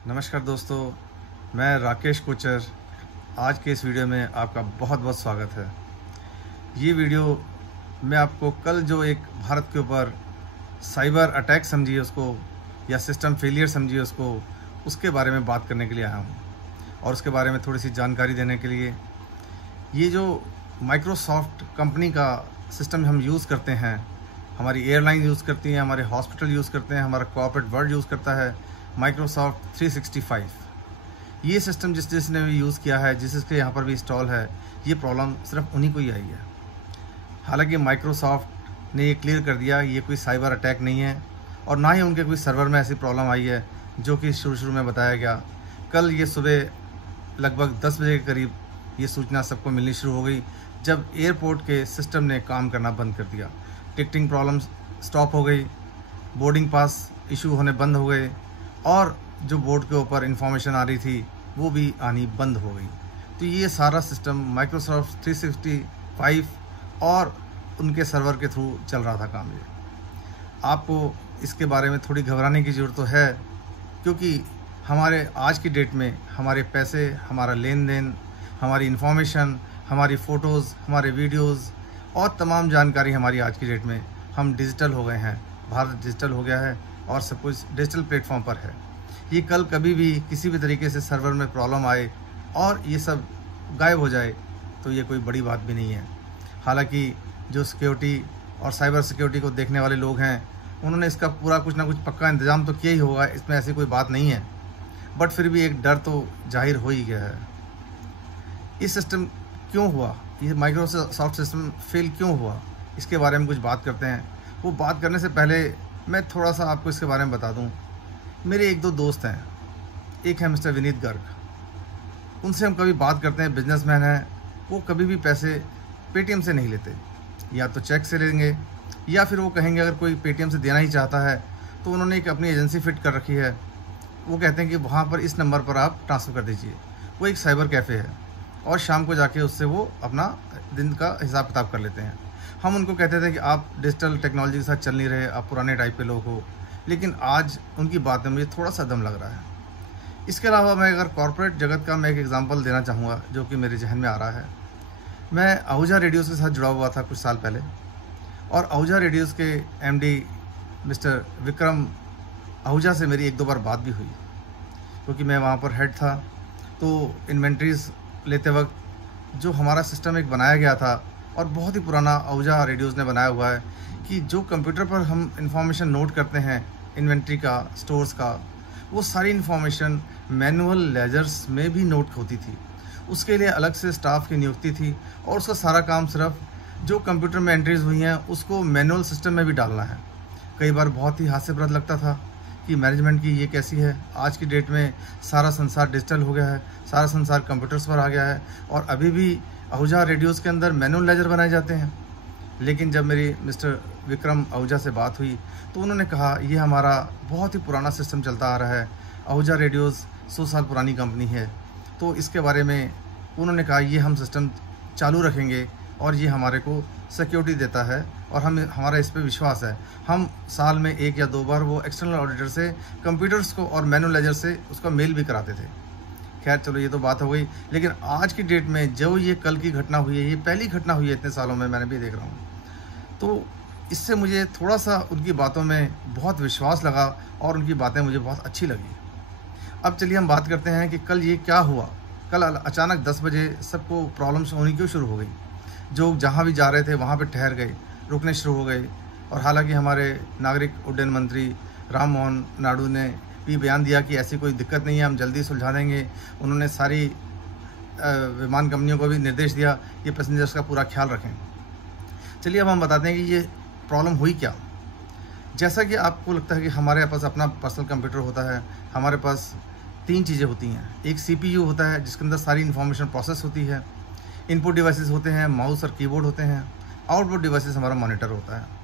नमस्कार दोस्तों, मैं राकेश कोचर। आज के इस वीडियो में आपका बहुत बहुत स्वागत है। ये वीडियो मैं आपको कल जो एक भारत के ऊपर साइबर अटैक समझिए उसको, या सिस्टम फेलियर समझिए उसको, उसके बारे में बात करने के लिए आया हूँ और उसके बारे में थोड़ी सी जानकारी देने के लिए। ये जो माइक्रोसॉफ्ट कंपनी का सिस्टम हम यूज़ करते हैं, हमारी एयरलाइन यूज़ करती है, हमारे हॉस्पिटल यूज़ करते हैं, हमारा कॉर्पोरेट वर्ल्ड यूज़ करता है माइक्रोसॉफ्ट 365। ये सिस्टम जिसने भी यूज़ किया है, जिसके यहाँ पर भी इंस्टॉल है, ये प्रॉब्लम सिर्फ उन्हीं को ही आई है। हालांकि माइक्रोसॉफ्ट ने ये क्लियर कर दिया ये कोई साइबर अटैक नहीं है और ना ही उनके कोई सर्वर में ऐसी प्रॉब्लम आई है जो कि शुरू में बताया गया। कल ये सुबह लगभग 10 बजे के करीब ये सूचना सबको मिलनी शुरू हो गई, जब एयरपोर्ट के सिस्टम ने काम करना बंद कर दिया। टिकटिंग प्रॉब्लम्स स्टॉप हो गई, बोर्डिंग पास इशू होने बंद हो गए और जो बोर्ड के ऊपर इंफॉर्मेशन आ रही थी वो भी आनी बंद हो गई। तो ये सारा सिस्टम माइक्रोसॉफ्ट 365 और उनके सर्वर के थ्रू चल रहा था काम। ये आपको इसके बारे में थोड़ी घबराने की ज़रूरत तो है, क्योंकि हमारे आज की डेट में हमारे पैसे, हमारा लेन देन, हमारी इंफॉर्मेशन, हमारी फ़ोटोज़, हमारे वीडियोज़ और तमाम जानकारी हमारी आज की डेट में हम डिजिटल हो गए हैं। भारत डिजिटल हो गया है और सब कुछ डिजिटल प्लेटफॉर्म पर है। ये कल कभी भी किसी भी तरीके से सर्वर में प्रॉब्लम आए और ये सब गायब हो जाए तो ये कोई बड़ी बात भी नहीं है। हालांकि जो सिक्योरिटी और साइबर सिक्योरिटी को देखने वाले लोग हैं, उन्होंने इसका पूरा कुछ ना कुछ पक्का इंतज़ाम तो किया ही होगा, इसमें ऐसी कोई बात नहीं है, बट फिर भी एक डर तो जाहिर हो ही गया है। इस सिस्टम क्यों हुआ, ये माइक्रोसॉफ्ट सिस्टम फेल क्यों हुआ, इसके बारे में कुछ बात करते हैं। वो बात करने से पहले मैं थोड़ा सा आपको इसके बारे में बता दूं। मेरे एक दो दोस्त हैं, एक है मिस्टर विनीत गर्ग। उनसे हम कभी बात करते हैं, बिजनेसमैन हैं, वो कभी भी पैसे पेटीएम से नहीं लेते, या तो चेक से लेंगे या फिर वो कहेंगे अगर कोई पेटीएम से देना ही चाहता है तो उन्होंने एक अपनी एजेंसी फिट कर रखी है। वो कहते हैं कि वहाँ पर इस नंबर पर आप ट्रांसफ़र कर दीजिए। वो एक साइबर कैफ़े है और शाम को जाके उससे वो अपना दिन का हिसाब किताब कर लेते हैं। हम उनको कहते थे कि आप डिजिटल टेक्नोलॉजी के साथ चल नहीं रहे, आप पुराने टाइप के लोग हो, लेकिन आज उनकी बात में मुझे थोड़ा सा दम लग रहा है। इसके अलावा मैं अगर कॉर्पोरेट जगत का मैं एक एग्जांपल देना चाहूँगा जो कि मेरे जहन में आ रहा है। मैं आहूजा रेडियोज़ के साथ जुड़ा हुआ था कुछ साल पहले, और आहूजा रेडियोज़ के एमडी मिस्टर विक्रम आहूजा से मेरी एक दो बार बात भी हुई, क्योंकि मैं वहाँ पर हेड था। तो इन्वेंट्रीज़ लेते वक्त जो हमारा सिस्टम एक बनाया गया था, और बहुत ही पुराना आहूजा रेडियोज़ ने बनाया हुआ है, कि जो कंप्यूटर पर हम इंफॉर्मेशन नोट करते हैं इन्वेंट्री का, स्टोर्स का, वो सारी इंफॉर्मेशन मैनुअल लेजर्स में भी नोट होती थी। उसके लिए अलग से स्टाफ की नियुक्ति थी और उसका सारा काम सिर्फ जो कंप्यूटर में एंट्रीज हुई हैं उसको मैनुअल सिस्टम में भी डालना है। कई बार बहुत ही हास्यप्रद लगता था कि मैनेजमेंट की ये कैसी है। आज की डेट में सारा संसार डिजिटल हो गया है, सारा संसार कंप्यूटर्स पर आ गया है और अभी भी आहूजा रेडियोज़ के अंदर मैनुअल लेजर बनाए जाते हैं। लेकिन जब मेरी मिस्टर विक्रम आहूजा से बात हुई तो उन्होंने कहा ये हमारा बहुत ही पुराना सिस्टम चलता आ रहा है, आहूजा रेडियोज़ 100 साल पुरानी कंपनी है, तो इसके बारे में उन्होंने कहा ये हम सिस्टम चालू रखेंगे और ये हमारे को सिक्योरिटी देता है और हमारा इस पर विश्वास है। हम साल में 1 या 2 बार वो एक्सटर्नल ऑडिटर से कंप्यूटर्स को और मैनुअल लेजर से उसका मेल भी कराते थे। खैर चलो ये तो बात हो गई, लेकिन आज की डेट में जो ये कल की घटना हुई है, ये पहली घटना हुई है इतने सालों में, मैंने भी देख रहा हूँ। तो इससे मुझे थोड़ा सा उनकी बातों में बहुत विश्वास लगा और उनकी बातें मुझे बहुत अच्छी लगी। अब चलिए हम बात करते हैं कि कल ये क्या हुआ। कल अचानक 10 बजे सबको प्रॉब्लम्स होनी क्यों शुरू हो गई। जो जहाँ भी जा रहे थे वहाँ पे ठहर गए, रुकने शुरू हो गए। और हालांकि हमारे नागरिक उड्डयन मंत्री राम मोहन नायडू ने भी बयान दिया कि ऐसी कोई दिक्कत नहीं है, हम जल्दी सुलझा देंगे। उन्होंने सारी विमान कंपनियों को भी निर्देश दिया कि पैसेंजर्स का पूरा ख्याल रखें। चलिए अब हम बताते हैं कि ये प्रॉब्लम हुई क्या। जैसा कि आपको लगता है कि हमारे पास अपना पर्सनल कंप्यूटर होता है, हमारे पास 3 चीज़ें होती हैं। एक सीपीयू होता है जिसके अंदर सारी इन्फॉर्मेशन प्रोसेस होती है, इनपुट डिवाइसेस होते हैं, माउस और कीबोर्ड होते हैं, आउटपुट डिवाइसेस हमारा मॉनिटर होता है।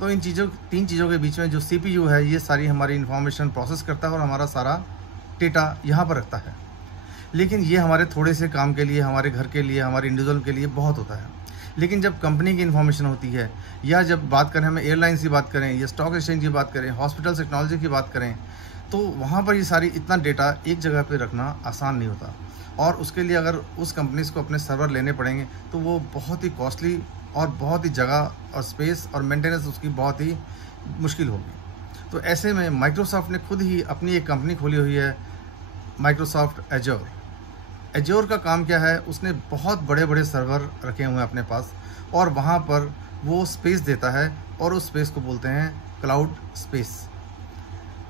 तो इन 3 चीज़ों के बीच में जो सीपीयू है ये सारी हमारी इन्फॉर्मेशन प्रोसेस करता है और हमारा सारा डेटा यहाँ पर रखता है। लेकिन ये हमारे थोड़े से काम के लिए, हमारे घर के लिए, हमारे इंडिविजुअल के लिए बहुत होता है। लेकिन जब कंपनी की इन्फॉर्मेशन होती है, या जब बात करें, हमें एयरलाइंस की बात करें या स्टॉक एक्सचेंज की बात करें, हॉस्पिटल्स टेक्नोलॉजी की बात करें, तो वहाँ पर ये सारी इतना डेटा एक जगह पे रखना आसान नहीं होता, और उसके लिए अगर उस कंपनीज को अपने सर्वर लेने पड़ेंगे तो वो बहुत ही कॉस्टली और बहुत ही जगह और स्पेस और मेंटेनेंस उसकी बहुत ही मुश्किल होगी। तो ऐसे में माइक्रोसॉफ्ट ने खुद ही अपनी एक कंपनी खोली हुई है, माइक्रोसॉफ्ट एज्योर। एज्योर का काम क्या है, उसने बहुत बड़े बड़े सर्वर रखे हुए हैं अपने पास, और वहाँ पर वो स्पेस देता है और उस स्पेस को बोलते हैं क्लाउड स्पेस।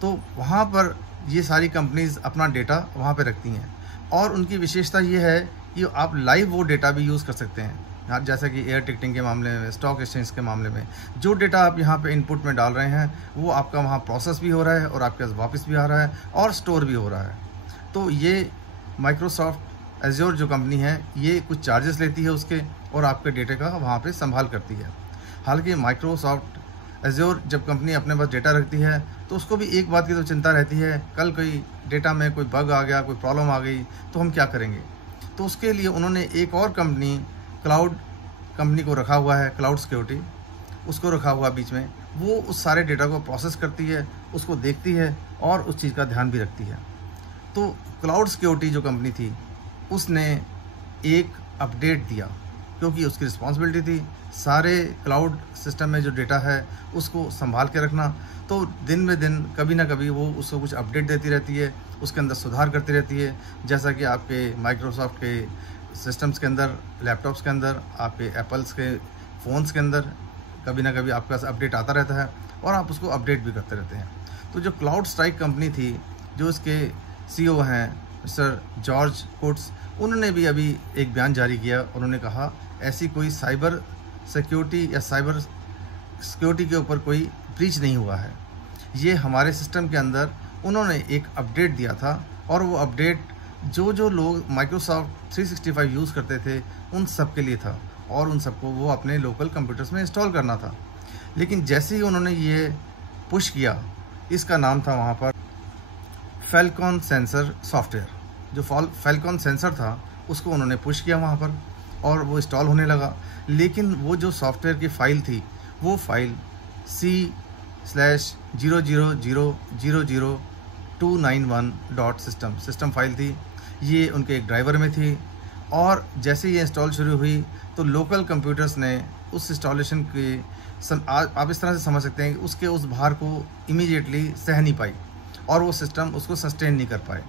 तो वहाँ पर ये सारी कंपनीज अपना डेटा वहाँ पे रखती हैं, और उनकी विशेषता ये है कि आप लाइव वो डेटा भी यूज़ कर सकते हैं। जैसा कि एयर टिकटिंग के मामले में, स्टॉक एक्सचेंज के मामले में, जो डेटा आप यहाँ पे इनपुट में डाल रहे हैं वो आपका वहाँ प्रोसेस भी हो रहा है और आपके पास वापस भी आ रहा है और स्टोर भी हो रहा है। तो ये माइक्रोसॉफ्ट एज्योर जो कंपनी है ये कुछ चार्जेस लेती है उसके, और आपके डेटा का वहाँ पे संभाल करती है। हालांकि माइक्रोसॉफ्ट एज्योर जब कंपनी अपने पास डेटा रखती है तो उसको भी एक बात की तो चिंता रहती है, कल कोई डेटा में कोई बग आ गया, कोई प्रॉब्लम आ गई तो हम क्या करेंगे। तो उसके लिए उन्होंने एक और कंपनी, क्लाउड कंपनी को रखा हुआ है, क्लाउड सिक्योरिटी, उसको रखा हुआ बीच में। वो उस सारे डेटा को प्रोसेस करती है, उसको देखती है और उस चीज़ का ध्यान भी रखती है। तो क्लाउड सिक्योरिटी जो कंपनी थी उसने एक अपडेट दिया, क्योंकि उसकी रिस्पॉन्सिबिलिटी थी सारे क्लाउड सिस्टम में जो डेटा है उसको संभाल के रखना। तो दिन में दिन कभी ना कभी वो उसको कुछ अपडेट देती रहती है, उसके अंदर सुधार करती रहती है। जैसा कि आपके माइक्रोसॉफ्ट के सिस्टम्स के अंदर, लैपटॉप्स के अंदर, आपके एप्पल्स के फ़ोन्स के अंदर कभी ना कभी आपके पास अपडेट आता रहता है और आप उसको अपडेट भी करते रहते हैं। तो जो क्लाउड स्ट्राइक कंपनी थी, जो इसके CEO हैं मिस्टर जॉर्ज कुट्स, उन्होंने भी अभी एक बयान जारी किया। उन्होंने कहा ऐसी कोई साइबर सिक्योरिटी या साइबर सिक्योरिटी के ऊपर कोई ब्रीच नहीं हुआ है। ये हमारे सिस्टम के अंदर उन्होंने एक अपडेट दिया था, और वो अपडेट जो लोग माइक्रोसॉफ्ट 365 यूज़ करते थे उन सब के लिए था, और उन सबको वो अपने लोकल कंप्यूटर्स में इंस्टॉल करना था। लेकिन जैसे ही उन्होंने ये पुश किया, इसका नाम था वहाँ पर फैल्कॉन सेंसर सॉफ्टवेयर। जो फैल्कॉन सेंसर था उसको उन्होंने पुश किया वहाँ पर, और वो इंस्टॉल होने लगा। लेकिन वो जो सॉफ्टवेयर की फ़ाइल थी, वो फाइल C/000000291 सिस्टम फाइल थी। ये उनके एक ड्राइवर में थी, और जैसे ये इंस्टॉल शुरू हुई तो लोकल कंप्यूटर्स ने उस इंस्टॉलेशन के आप इस तरह से समझ सकते हैं कि उसके उस भार को इमीडिएटली सह नहीं पाई, और वो सिस्टम उसको सस्टेन नहीं कर पाए।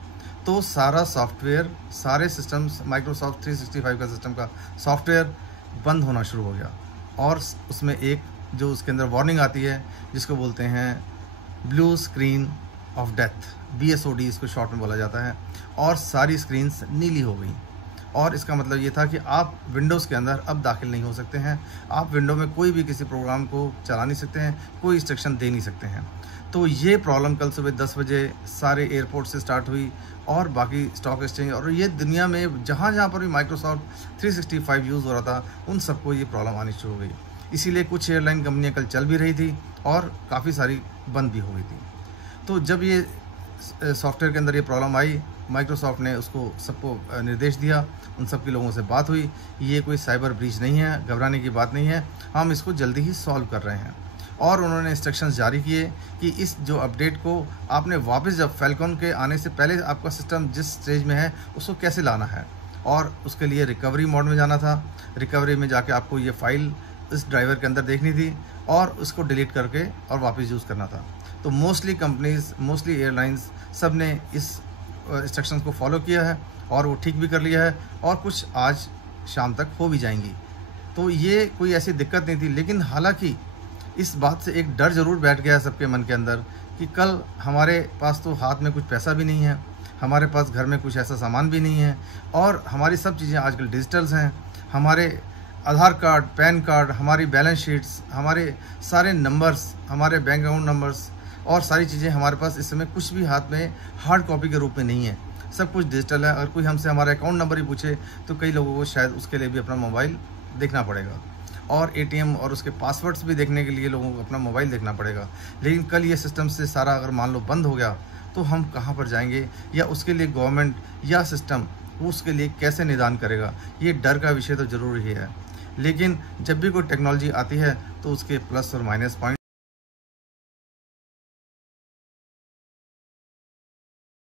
तो सारा सॉफ्टवेयर, सारे सिस्टम्स, माइक्रोसॉफ्ट 365 का सिस्टम का सॉफ्टवेयर बंद होना शुरू हो गया। और उसमें एक जो उसके अंदर वार्निंग आती है जिसको बोलते हैं blue screen of death, BSOD इसको शॉर्ट में बोला जाता है, और सारी स्क्रीन्स नीली हो गई। और इसका मतलब ये था कि आप विंडोज़ के अंदर अब दाखिल नहीं हो सकते हैं, आप विंडो में कोई भी किसी प्रोग्राम को चला नहीं सकते हैं, कोई इंस्ट्रक्शन दे नहीं सकते हैं। तो ये प्रॉब्लम कल सुबह 10 बजे सारे एयरपोर्ट से स्टार्ट हुई, और बाकी स्टॉक एक्सचेंज, और ये दुनिया में जहाँ पर भी माइक्रोसॉफ्ट 365 यूज़ हो रहा था उन सबको ये प्रॉब्लम आनी शुरू हो गई। इसीलिए कुछ एयरलाइन कंपनियाँ कल चल भी रही थी और काफ़ी सारी बंद भी हो गई थी। तो जब ये सॉफ्टवेयर के अंदर ये प्रॉब्लम आई, माइक्रोसॉफ्ट ने उसको सबको निर्देश दिया, उन सब के लोगों से बात हुई, ये कोई साइबर ब्रीच नहीं है, घबराने की बात नहीं है, हम इसको जल्दी ही सॉल्व कर रहे हैं। और उन्होंने इंस्ट्रक्शंस जारी किए कि इस जो अपडेट को आपने वापस, जब फैल्कॉन के आने से पहले आपका सिस्टम जिस स्टेज में है उसको कैसे लाना है, और उसके लिए रिकवरी मोड में जाना था। रिकवरी में जाके आपको ये फाइल इस ड्राइवर के अंदर देखनी थी और उसको डिलीट करके और वापस यूज़ करना था। तो मोस्टली कंपनीज, मोस्टली एयरलाइंस सब ने इस इंस्ट्रक्शंस को फॉलो किया है और वो ठीक भी कर लिया है, और कुछ आज शाम तक हो भी जाएंगी। तो ये कोई ऐसी दिक्कत नहीं थी। लेकिन हालांकि इस बात से एक डर ज़रूर बैठ गया सबके मन के अंदर कि कल हमारे पास तो हाथ में कुछ पैसा भी नहीं है, हमारे पास घर में कुछ ऐसा सामान भी नहीं है, और हमारी सब चीज़ें आजकल डिजिटल्स हैं। हमारे आधार कार्ड, पैन कार्ड, हमारी बैलेंस शीट्स, हमारे सारे नंबर्स, हमारे बैंक अकाउंट नंबर्स और सारी चीज़ें हमारे पास इस समय कुछ भी हाथ में हार्ड कॉपी के रूप में नहीं है, सब कुछ डिजिटल है। अगर कोई हमसे हमारा अकाउंट नंबर ही पूछे तो कई लोगों को शायद उसके लिए भी अपना मोबाइल देखना पड़ेगा, और ATM और उसके पासवर्ड्स भी देखने के लिए लोगों को अपना मोबाइल देखना पड़ेगा। लेकिन कल ये सिस्टम से सारा अगर मान लो बंद हो गया तो हम कहाँ पर जाएंगे, या उसके लिए गवर्नमेंट या सिस्टम उसके लिए कैसे निदान करेगा, ये डर का विषय तो ज़रूर ही है। लेकिन जब भी कोई टेक्नोलॉजी आती है तो उसके प्लस और माइनस पॉइंट